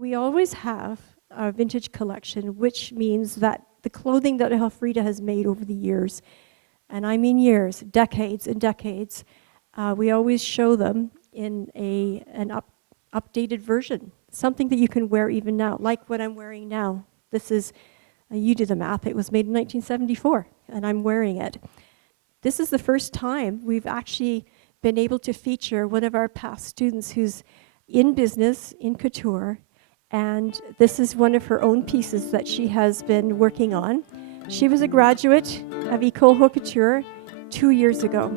We always have a vintage collection, which means that the clothing that Elfriede has made over the years, and I mean years, decades and decades, we always show them in an updated version, something that you can wear even now, like what I'm wearing now. This is, you do the math, it was made in 1974, and I'm wearing it. This is the first time we've actually been able to feature one of our past students who's in business, in couture, and this is one of her own pieces that she has been working on. She was a graduate of Ecole Holt Couture 2 years ago.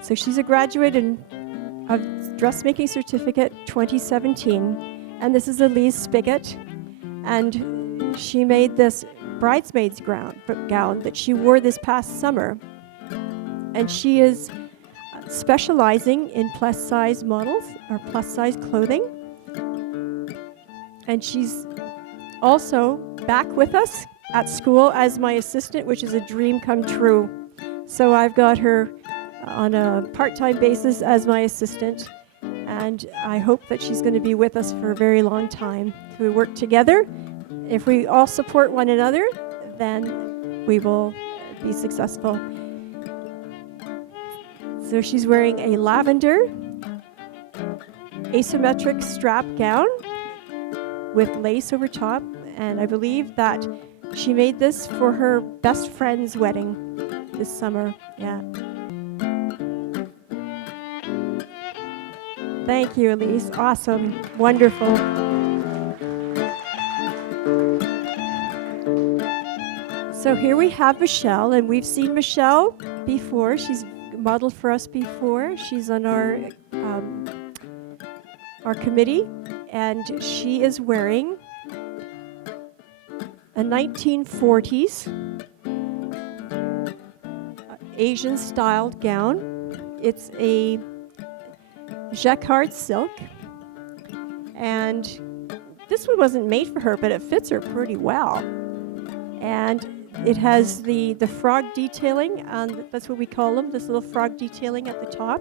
So she's a graduate of Dressmaking Certificate 2017, and this is Elise Spigot, and she made this bridesmaid's gown that she wore this past summer, and she is specializing in plus-size models or plus-size clothing. And she's also back with us at school as my assistant, which is a dream come true. So I've got her on a part-time basis as my assistant, and I hope that she's going to be with us for a very long time. We work together. If we all support one another, then we will be successful. So she's wearing a lavender asymmetric strap gown with lace over top, and I believe that she made this for her best friend's wedding this summer. Yeah. Thank you, Elise. Awesome. Wonderful. So here we have Michelle, and we've seen Michelle before. She's modeled for us before. She's on our committee, and she is wearing a 1940s Asian-styled gown. It's a jacquard silk, and this one wasn't made for her, but it fits her pretty well. And it has the frog detailing, that's what we call them, this little frog detailing at the top.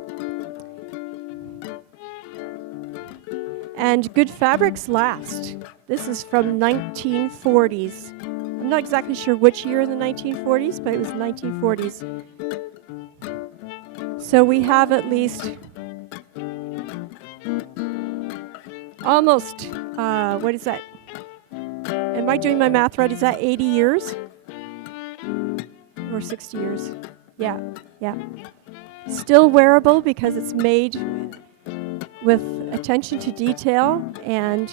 And good fabrics last. This is from 1940s. I'm not exactly sure which year in the 1940s, but it was 1940s. So we have at least almost, what is that? Am I doing my math right? Is that 80 years? Or 60 years? Yeah. Still wearable because it's made with attention to detail and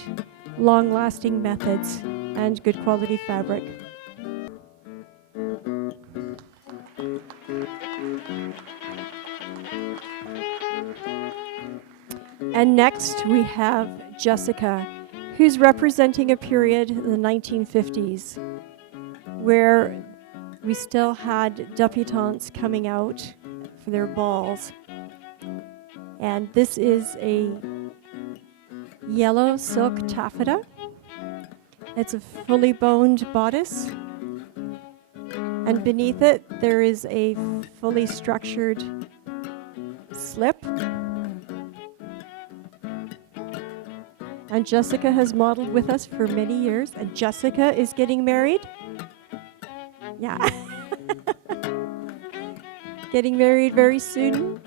long-lasting methods and good quality fabric. And next we have Jessica, who's representing a period in the 1950s where we still had debutantes coming out for their balls. And this is a yellow silk taffeta. It's a fully boned bodice. And beneath it, there is a fully structured slip. And Jessica has modeled with us for many years. And Jessica is getting married. Yeah. Getting married very soon.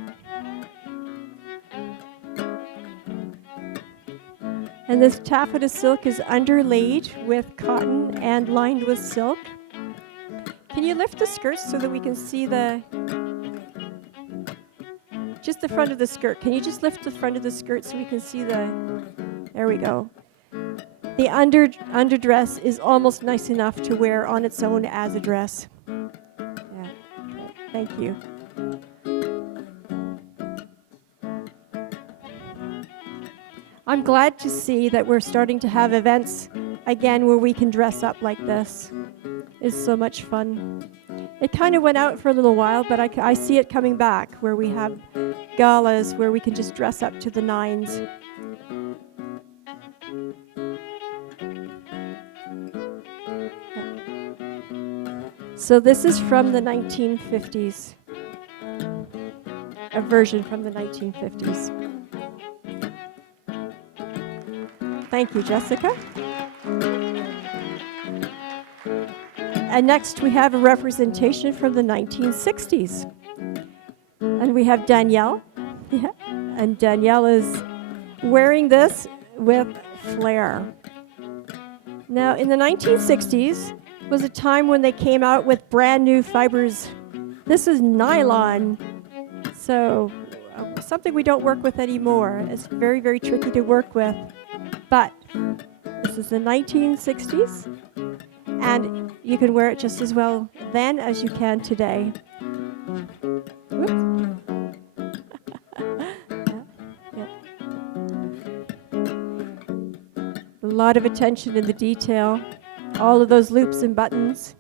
And this taffeta silk is underlaid with cotton and lined with silk. Can you lift the skirts so that we can see just the front of the skirt? Can you just lift the front of the skirt so we can see there we go. The underdress is almost nice enough to wear on its own as a dress. Yeah, thank you. I'm glad to see that we're starting to have events again where we can dress up like this. It's so much fun. It kind of went out for a little while, but I see it coming back where we have galas where we can just dress up to the nines. So this is from the 1950s, a version from the 1950s. Thank you, Jessica. And next we have a representation from the 1960s. And we have Danielle. Yeah. And Danielle is wearing this with flair. Now, in the 1960s was a time when they came out with brand new fibers. This is nylon, so something we don't work with anymore. It's very, very tricky to work with. But this is the 1960s, and you can wear it just as well then as you can today. Whoops. A lot of attention in the detail. All of those loops and buttons.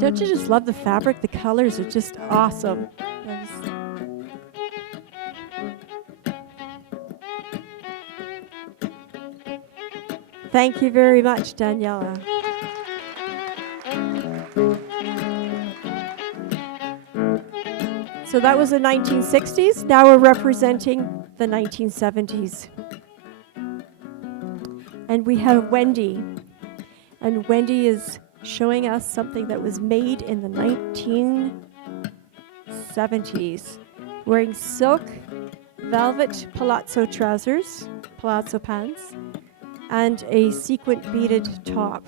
Don't you just love the fabric? The colors are just awesome. Thank you very much, Daniela. So that was the 1960s. Now we're representing the 1970s. And we have Wendy. And Wendy is showing us something that was made in the 1970s. Wearing silk velvet palazzo trousers, palazzo pants, and a sequin beaded top.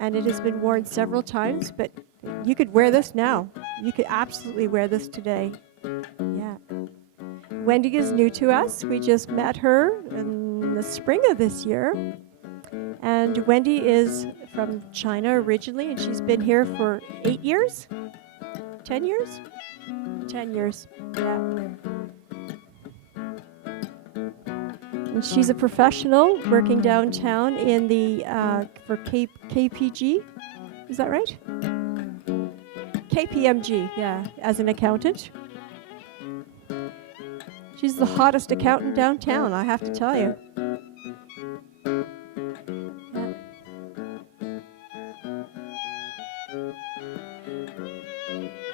And it has been worn several times, but you could wear this now. You could absolutely wear this today. Yeah. Wendy is new to us. We just met her in the spring of this year. And Wendy is from China originally, and she's been here for 8 years? 10 years? 10 years, yeah. And she's a professional working downtown in the for KPG. Is that right? KPMG, yeah, as an accountant. She's the hottest accountant downtown, I have to tell you. Yeah.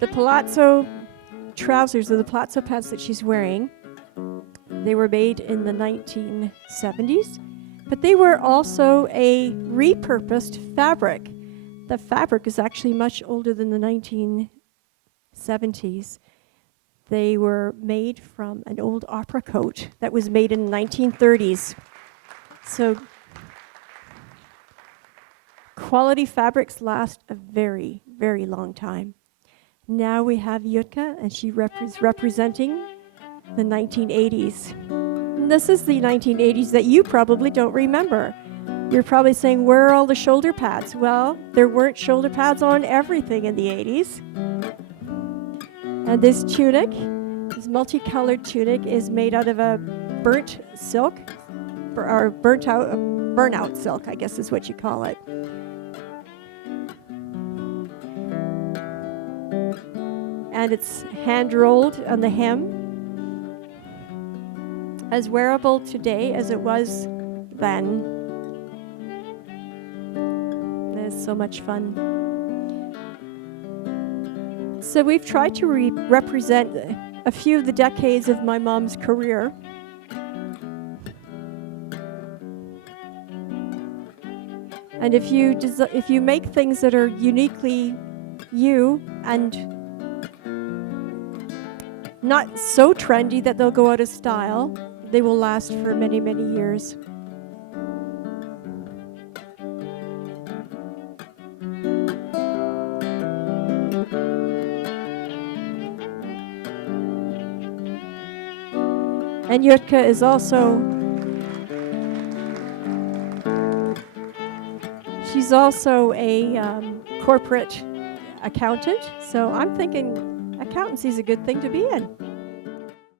The palazzo trousers or the palazzo pants that she's wearing, they were made in the 1970s, but they were also a repurposed fabric. The fabric is actually much older than the 1970s. They were made from an old opera coat that was made in the 1930s. So quality fabrics last a very, very long time. Now we have Yucca, and she representing the 1980s. And this is the 1980s that you probably don't remember. You're probably saying, where are all the shoulder pads? Well, there weren't shoulder pads on everything in the 80s. And this tunic, this multicolored tunic, is made out of a burnt silk, or burnout silk, I guess is what you call it. And it's hand-rolled on the hem. As wearable today as it was then. It's so much fun. So we've tried to represent a few of the decades of my mom's career. And if you make things that are uniquely you and not so trendy that they'll go out of style, they will last for many, many years. And Yucca is also, she's also a corporate accountant, so I'm thinking accountancy is a good thing to be in.